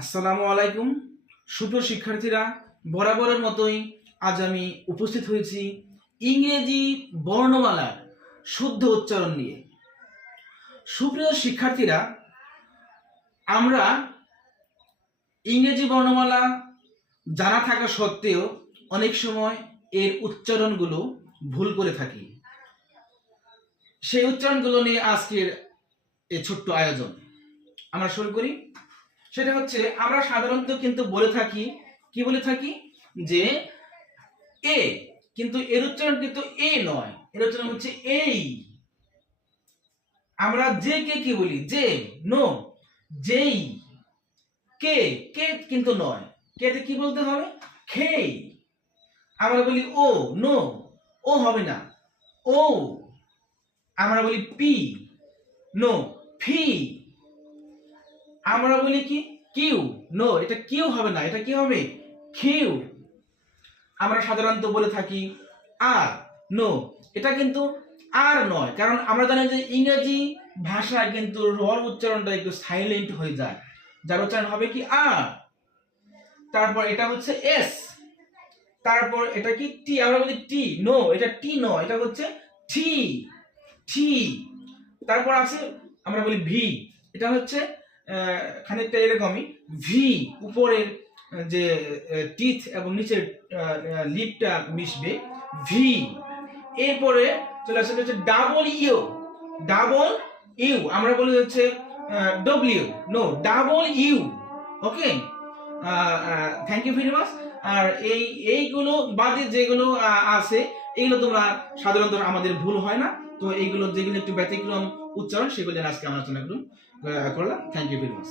আসসালামু আলাইকুম সুপ্রিয় শিক্ষার্থীরা, বরাবরের মতোই আজ আমি উপস্থিত হয়েছি ইংরেজি বর্ণমালার শুদ্ধ উচ্চারণ নিয়ে। সুপ্রিয় শিক্ষার্থীরা, আমরা ইংরেজি বর্ণমালা জানা থাকা সত্ত্বেও অনেক সময় এর উচ্চারণগুলো ভুল করে থাকি। সেই উচ্চারণগুলো নিয়ে আজকের এই ছোট্ট আয়োজন। আমরা শুরু করি। সেটা হচ্ছে, আমরা সাধারণত কিন্তু বলে থাকি, কি বলে থাকি, যে এ, কিন্তু এর উচ্চারণ কিন্তু এ নয়, এর উচ্চারণ হচ্ছে এই। আমরা যে কে কি বলি, যে, নো, যেই। কে, কে কিন্তু নয়, কেতে কি বলতে হবে, খেই। আমরা বলি ও, নো, ও হবে না, ও। আমরা বলি পি, নো, ফি। আমরা বলি কি, কিউ, নো, এটা কিউ হবে না, এটা কি হবে, কিউ। আমরা সাধারণত বলে থাকি আর, নো, এটা কিন্তু আর নয়, কারণ আমরা জানি যে ইংরেজি ভাষায় কিন্তু রর উচ্চারণটা একটু সাইলেন্ট হয়ে যায়, যার উচ্চারণ হবে কি আর। তারপর এটা হচ্ছে এস, তারপর এটা কি টি, আমরা বলি টি, নো, এটা টি নয়, এটা হচ্ছে টি, টি। তারপর আছে আমরা বলি ভি, এটা হচ্ছে খানিকটা এরকমই, ভি, উপরের যে টিথ এবং নিচের লিপটা মিশবে, ভি। এরপরে চলে আসে হচ্ছে ডাবল ইউ, ডাবল ইউ, আমরা বলি হচ্ছে W, no, double U. Okay, thank you very much. আর এইগুলো বাদে যেগুলো আছে, এগুলো তোমরা সাধারণত আমাদের ভুল হয় না, তো এইগুলো যেগুলো একটু ব্যতিক্রম উচ্চারণ, সেগুলো আজকে আলোচনা করলাম। Thank you very much.